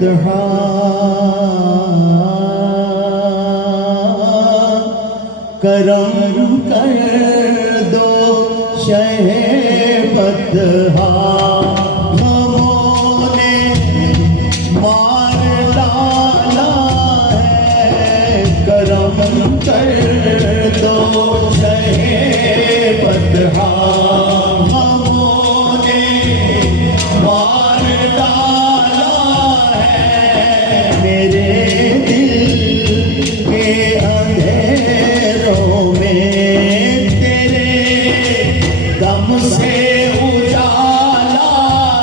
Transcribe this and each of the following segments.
बतहा करम कर दो शहे बतहा गमों ने मार डाला है करम कर दो शहे बतहा गमों ने मार डाला है मेरे दिल के अंधेरों में तेरे दम से उजाला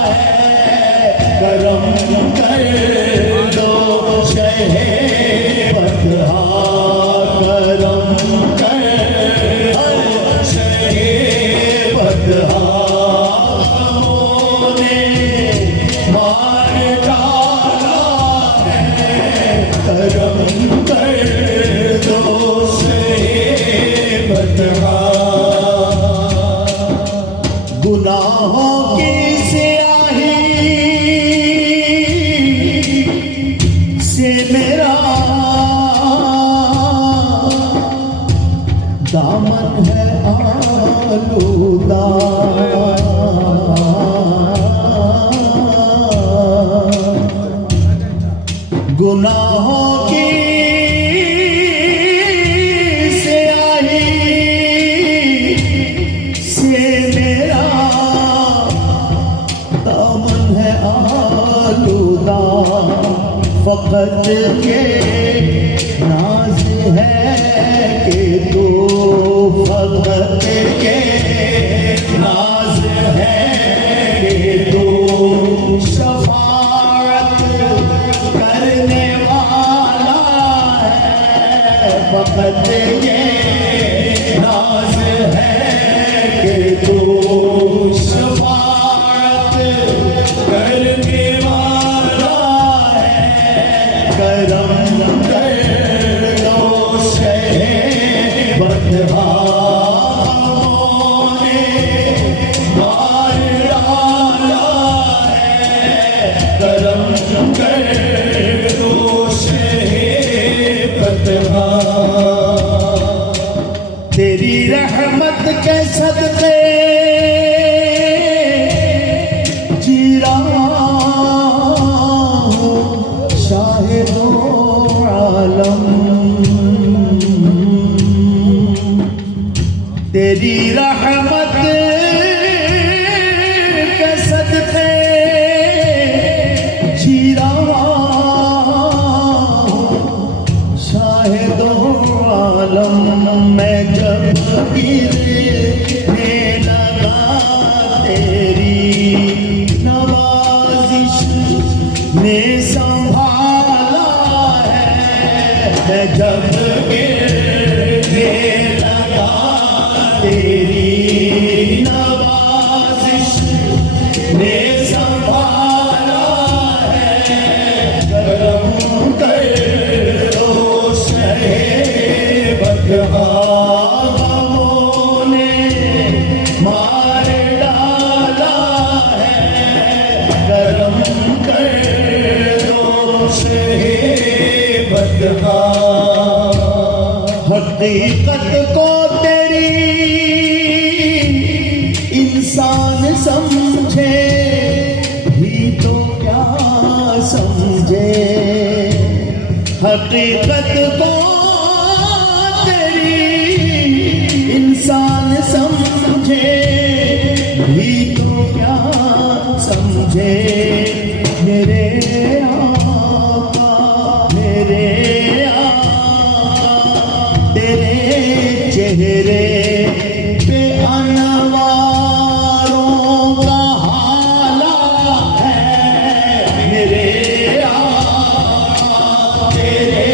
है करम कर दो शहे बतहा करम कर दो शहे बतहा गमों ने मार डाला है करम कर दो शहे बतहा गुनाहों की स्याही से मेरा दामन है आलूदा गुनाहों की स्याही से मेरा दामन है आलूदा फकत के नाज है कि तू फकत के नाज है कि तू शफाअत करने वाला है फकत के नाज है कि तू शफाअत करने वाला है करम कर दो शहे बतहा गमों ने मार डाला है करम कर दो शहे बतहा तेरी रहमत के सदके जी रहा हूँ शाहिदो आलम तेरी रहमत के सदके जी रहा हूँ शाहिदो आलम मैं जब गिरने लगा तेरी नवाजिश ने संभाला है मैं जब गिरने लगा तेरी नवाजिश ने संभाला है करम कर दो शहे बतहा गमों ने मार डाला है करम कर दो शहे बतहा हकीकत को तेरी इंसान समझे भी तो क्या समझे हकीकत को इंसान समझे भी तो क्या समझे मेरे आका तेरे चेहरे पे अनवारों का हाला है मेरे आका तेरे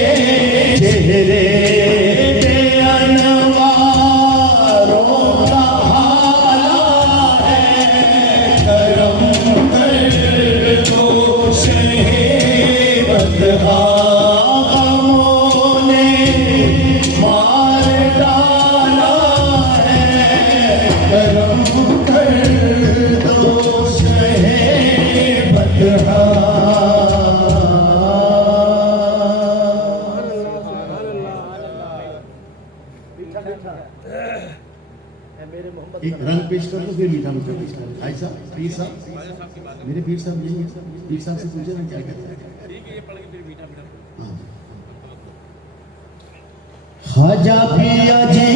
चेहरे एक रंग पेश कर दो, फिर मीठा मीठा पेश कर दो। भाई साहब, पीर साहब, मेरे पीर साहब यही है। पीर साहब से पूछे ना क्या कहते हैं। हाँ, खाजा पिया जी।